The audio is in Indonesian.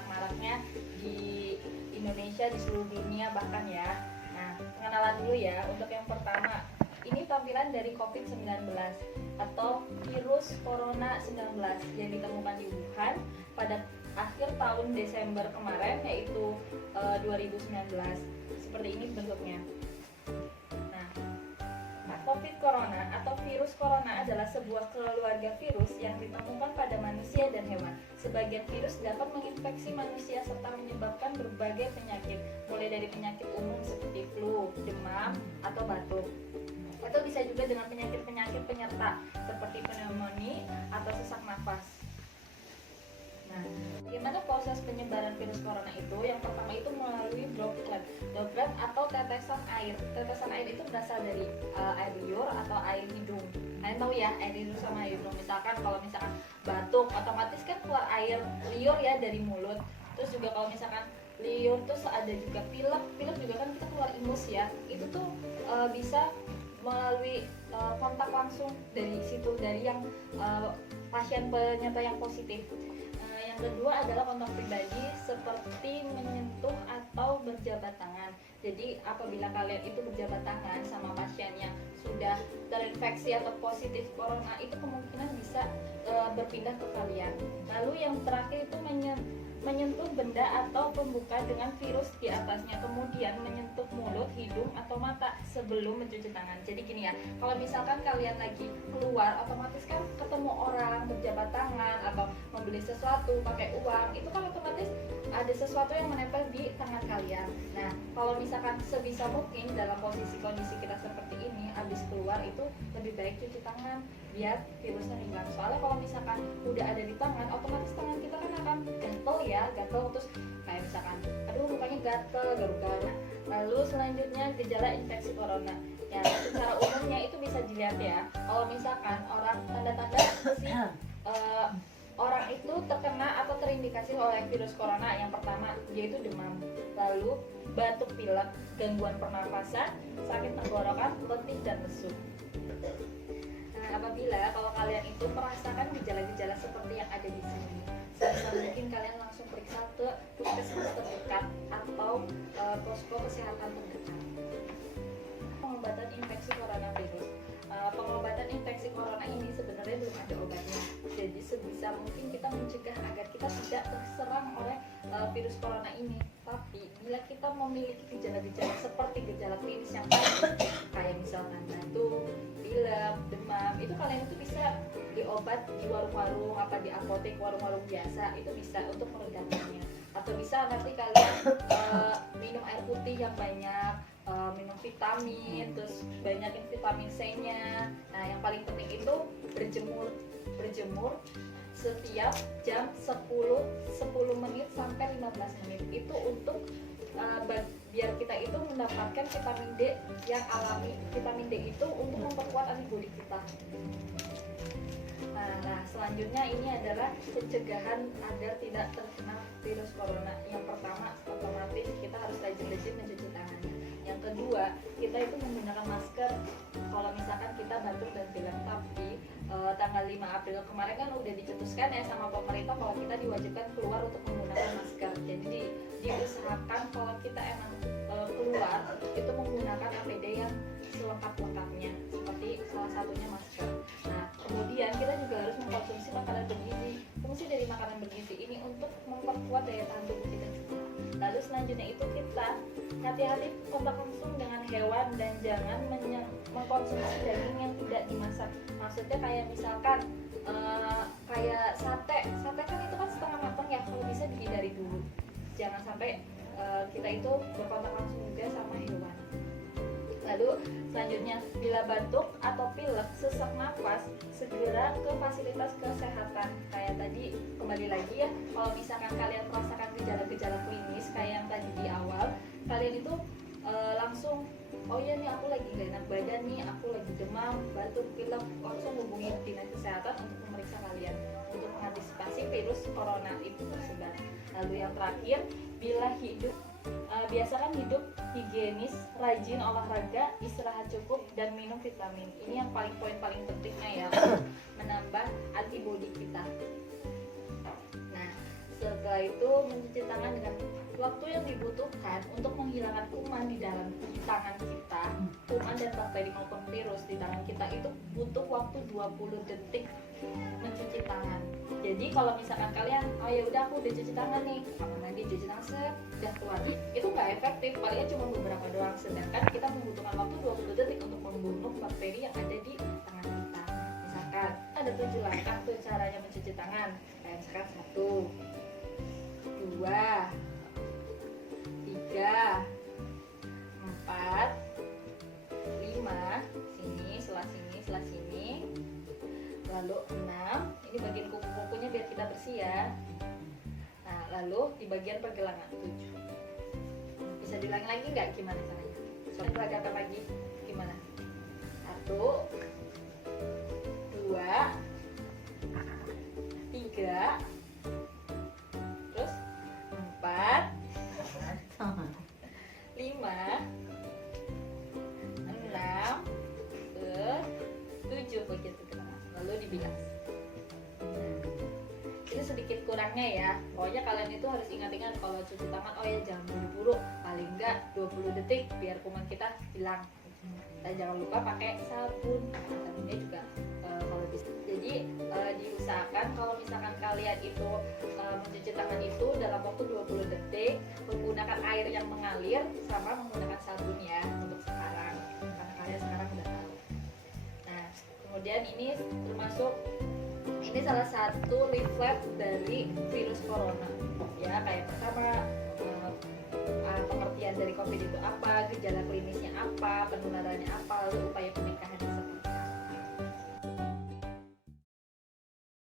marak-maraknya di Indonesia, di seluruh dunia bahkan ya. Nah, pengenalan dulu ya. Untuk yang pertama, ini tampilan dari COVID-19 atau virus Corona 19 yang ditemukan di Wuhan pada akhir tahun Desember kemarin, yaitu 2019. Seperti ini bentuknya. COVID Corona atau virus corona adalah sebuah keluarga virus yang ditemukan pada manusia dan hewan. Sebagian virus dapat menginfeksi manusia serta menyebabkan berbagai penyakit, mulai dari penyakit umum seperti flu, demam, atau batuk. Atau bisa juga dengan penyakit-penyakit penyerta seperti pneumonia atau sesak nafas. Nah, bagaimana proses penyebaran virus corona itu? Yang pertama itu melalui droplet atau tetesan air. Tetesan air itu berasal dari air liur atau air hidung. Kalian tahu ya, air hidung sama air hidung. Misalkan kalau batuk, otomatis kan keluar air liur ya dari mulut. Terus juga kalau misalkan liur, terus ada juga pilek juga kan kita keluar ingus ya. Itu tuh bisa melalui kontak langsung dari situ, dari yang pasien penyerta yang positif. Yang kedua adalah kontak pribadi seperti menyentuh atau berjabat tangan. Jadi apabila kalian itu berjabat tangan sama pasien yang sudah terinfeksi atau positif corona, itu kemungkinan bisa berpindah ke kalian. Lalu yang terakhir itu menyentuh benda atau pembuka dengan virus di atasnya, kemudian menyentuh mulut, hidung, atau mata sebelum mencuci tangan. Jadi gini ya, kalau misalkan kalian lagi keluar, otomatis kan ketemu orang, berjabat tangan, atau membeli sesuatu pakai uang, itu kan otomatis ada sesuatu yang menempel di tangan kalian. Nah, kalau misalkan sebisa mungkin dalam posisi kondisi kita seperti ini, habis keluar itu lebih baik cuci tangan biar virusnya hilang. Soalnya kalau misalkan udah ada di tangan, otomatis tangan kita kan akan gatel, terus kayak misalkan aduh mukanya gatel, garuk-garuk. Lalu selanjutnya gejala infeksi corona. Ya, secara umumnya itu bisa dilihat ya. Kalau misalkan tanda-tanda si orang itu terkena atau terindikasi oleh virus corona, yang pertama yaitu demam, lalu batuk pilek, gangguan pernafasan, sakit tenggorokan, letih dan lesu. Apabila kalau kalian itu merasakan gejala-gejala seperti yang ada di sini, sebisa mungkin kalian langsung periksa ke puskesmas terdekat atau posko kesehatan terdekat. Pengobatan infeksi coronavirus. Pengobatan infeksi corona ini sebenarnya belum ada obatnya. Jadi sebisa mungkin kita mencegah agar kita tidak terserang oleh virus corona ini. Tapi bila kita memiliki gejala-gejala seperti gejala klinis yang tadi, kayak misalkan batuk, pilek, demam, itu kalian itu bisa diobat di warung-warung, di apotek, warung-warung biasa, itu bisa untuk meredakannya. Atau bisa nanti kalian minum air putih yang banyak, minum vitamin, terus banyakin vitamin C-nya. Nah, yang paling penting itu berjemur setiap jam 10 menit sampai 15 menit. Itu untuk biar kita itu mendapatkan vitamin D yang alami. Vitamin D itu untuk memperkuat antibodi kita. Nah, selanjutnya ini adalah pencegahan agar tidak terkena virus corona. Yang pertama, otomatis kita harus rajin-rajin mencuci tangannya. Yang kedua, kita itu menggunakan masker kalau misalkan kita batuk dan pilek. Tapi tanggal 5 April kemarin kan udah dicetuskan ya sama pemerintah kalau kita diwajibkan keluar untuk menggunakan masker. Jadi diusahakan kalau kita emang keluar itu menggunakan APD yang selengkap-lengkapnya, seperti salah satunya masker. Nah, kemudian kita juga harus mengkonsumsi makanan bergizi. Fungsi dari makanan bergizi ini untuk memperkuat daya tahan tubuh kita juga. Lalu selanjutnya itu kita hati-hati kontak langsung dengan hewan dan jangan mengkonsumsi daging yang tidak dimasak. Maksudnya kayak misalkan kayak sate kan itu kan setengah matang ya, kalau bisa dihindari dulu. Jangan sampai kita itu berkontak langsung juga sama hewan. Lalu selanjutnya, bila batuk atau pilek, sesak nafas, segera ke fasilitas kesehatan. Kayak tadi, kembali lagi ya, kalau misalkan kalian merasakan gejala-gejala klinis kayak yang tadi di awal, kalian itu langsung, oh iya nih aku lagi gak enak badan nih, aku lagi demam, batuk, pilek, langsung hubungi dinas kesehatan untuk memeriksa kalian untuk mengantisipasi virus corona itu tersebar. Lalu yang terakhir, bila biasakan hidup higienis, rajin olahraga, istirahat cukup, dan minum vitamin. Ini yang poin paling pentingnya ya, untuk menambah antibodi kita. Nah, setelah itu mencuci tangan dengan waktu yang dibutuhkan untuk menghilangkan kuman di dalam tangan kita. Kuman dan bakteri maupun virus di tangan kita itu butuh waktu 20 detik mencuci tangan. Jadi kalau misalkan kalian, oh ya udah aku udah cuci tangan nih, kamar mandi cuci tangan udah keluar, itu nggak efektif, palingnya cuma beberapa doang. Sedangkan kita membutuhkan waktu 20 detik untuk membunuh bakteri yang ada di tangan kita. Misalkan ada 7 langkah tuh caranya mencuci tangan. Kayak misalkan 1, 2, 3, 4, 5, sini, selah sini, lalu 6, ini bagian kuku-kukunya biar kita bersih ya. Nah, lalu di bagian pergelangan 7. Bisa diulangi lagi nggak gimana caranya? Soalnya peragakan lagi gimana? 1, 2, 3, terus 4, 5, 6, 7 begitu kan. Lalu dibilas. Itu sedikit kurangnya ya. Pokoknya kalian itu harus ingat-ingat kalau cuci tangan, oh ya jangan buru-buru, paling enggak 20 detik biar kuman kita hilang. Dan jangan lupa pakai sabun. Sabunnya juga kalau bisa. Jadi diusahakan kalau misalkan kalian itu mencuci tangan itu dalam waktu 20 detik menggunakan air yang mengalir sama menggunakan sabun ya untuk sekarang. Karena kalian sekarang udah tahu. Nah, kemudian ini termasuk salah satu leaflet dari virus corona ya. Kayak pertama pengertian dari COVID itu apa, gejala klinisnya apa, penularannya apa, lalu upaya